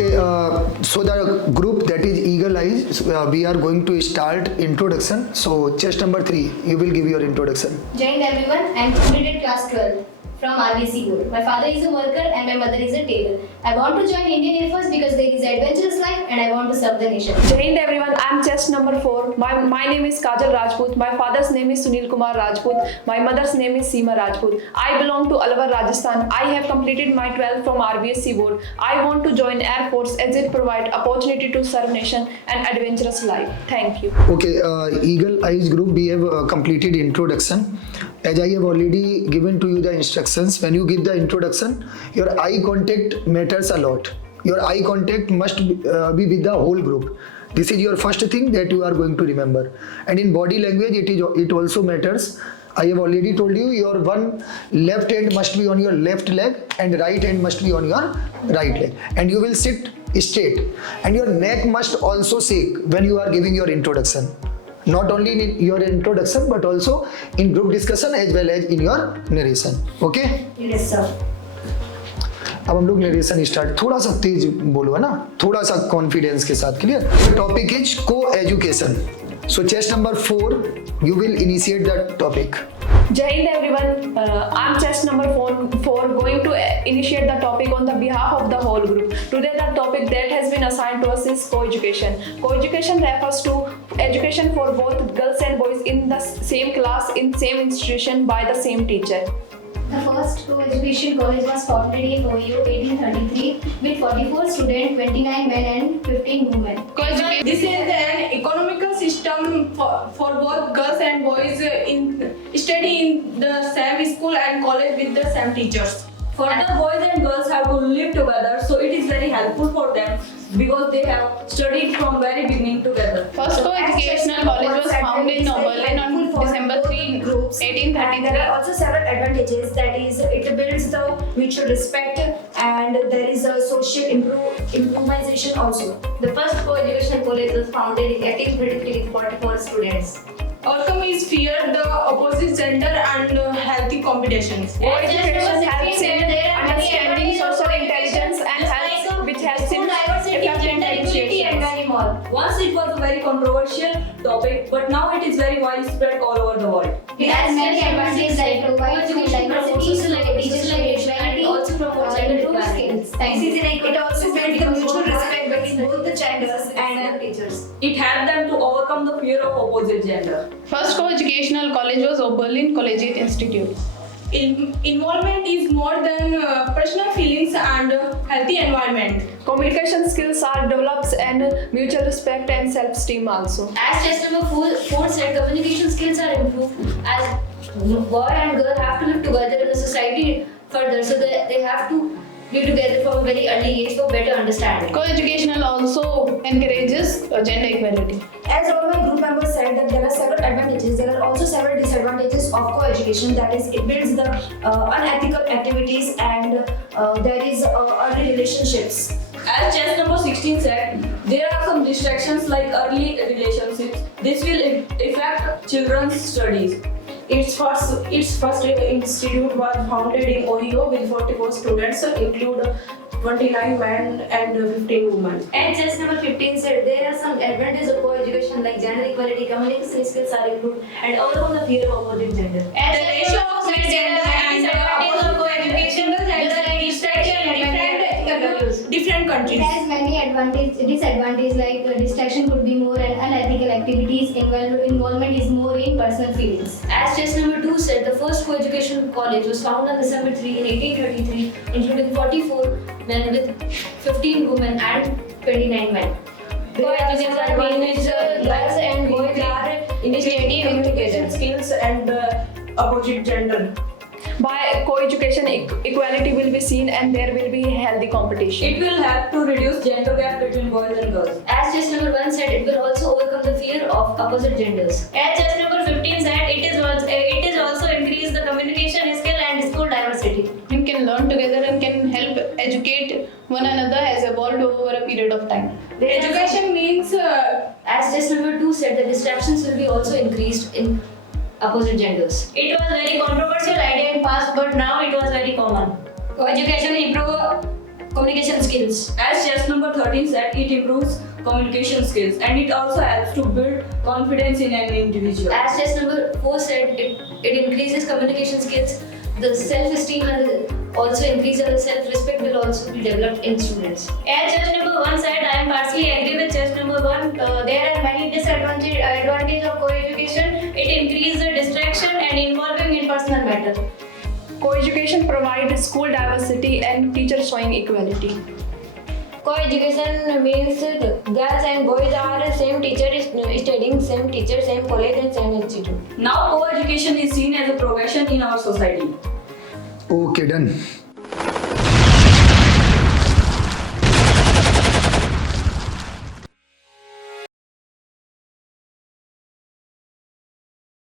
Okay, so the group that is Eagle Eyes, we are going to start introduction. So chest number 3, you will give your introduction. Joined everyone, I am completed class 12 from RBC board. My father is a worker and my mother is a tailor. I want to join Indian Air Force because there is adventurous life and I want to serve the nation. Jai Hind everyone, I am chest number 4. My name is Kajal Rajput. My father's name is Sunil Kumar Rajput. My mother's name is Seema Rajput. I belong to Alwar, Rajasthan. I have completed my 12th from RBSC board. I want to join Air Force as it provides opportunity to serve nation and adventurous life. Thank you. Okay, Eagle Eyes group, we have completed introduction. As I have already given to you the instructions, when you give the introduction, your eye contact matters a lot. Your eye contact must be with the whole group. This is your first thing that you are going to remember. And in body language, it also matters. I have already told you, your one left hand must be on your left leg and right hand must be on your right leg. And you will sit straight. And your neck must also shake when you are giving your introduction. Not only in your introduction but also in group discussion as well as in your narration. Okay? Yes, sir. अब हम लोग narration start, थोड़ा सा तेज बोलो है ना, थोड़ा सा कॉन्फिडेंस के साथ. क्लियर? टॉपिक इज को education. So chest number 4, you will initiate the topic. Jai Hind everyone, I am chest number 4 going to initiate the topic on the behalf of the whole group. Today the topic that has been assigned to us is co-education. Co-education refers to education for both girls and boys in the same class in same institution by the same teacher. The first co-education college was founded in Ohio 1833 with 44 students, 29 men and 15 women. This is an economical system for both girls and boys study in the same school and college with the same teachers. Further, boys and girls have to live together, so it is very helpful for them because they have studied from very beginning together. First co-educational college was founded in Oberlin on December 3, groups. 1833. There are also several advantages. That is, it builds the mutual respect, and there is a social improvisation also. The first co-educational college was founded in 1833 with 44 students. Outcome is fear the opposite gender and healthy competitions. Co-education helps in understanding social intelligence and helps which helps in effective negotiations. Once it was a very controversial topic, but now it is very widespread all over the world. It has many advantages like provides diversity, teaches equality, also promotes gender equality. skills. Thank you. It also builds the mutual respect between both the genders and the teachers. It helped them to overcome the fear of opposite gender. First co-educational college was Oberlin Collegiate Institute. Involvement is more than personal feelings and healthy environment. Communication skills are developed and mutual respect and self-esteem also. As test number 4 said, communication skills are improved as boy and girl have to live together in the society further, so they have to live together from a very early age for better understanding. Co-educational also encourages gender equality. As all my group members said, that there are several advantages. There are also several disadvantages of co-education. That is, it builds the unethical activities and there is early relationships. As chest number 16 said, there are some distractions like early relationships. This will affect children's studies. Its first institute was founded in Ohio with 44 students, include 29 men and 15 women. And chest number 15 said there are some advantages of co-education like gender equality, communication skills are improved, and overcome the fear of opposite gender. And the ratio of gender and disadvantages of co-education different countries. It has many disadvantages like distraction could be more and unethical activities, involvement is more in personal feelings. As chest number 2 said, the first co-education college was founded on December 3 in 1833, including 44 men with 15 women and 29 men. Co-education advantages girls and boys are in study communication skills and opposite gender. By co-education, equality will be seen and there will be healthy competition. It will help to reduce gender gap between boys and girls. As chest number 1 said, it will also overcome the fear of opposite genders. As chest number 15 said, it is also increase the communication skill and school diversity. We can learn together and can help educate one another has evolved over a period of time. The education means as chest number 2 said, the distractions will be also increased in opposite genders. It was very controversial idea in past, but now it was very common. Co-education improve communication skills. As chess number 13 said, it improves communication skills and it also helps to build confidence in an individual. As test number 4 said, it increases communication skills, the self-esteem and also increase of self-respect will also be developed in students. As judge number 1 said, I am partially agree with judge number 1. There are many disadvantages of co-education. It increases the distraction and involving in personal matter. Co-education provides school diversity and teacher showing equality. Co-education means girls and boys are same teacher studying same teacher, same college and same institute. Now co-education is seen as a progression in our society. Okay, done.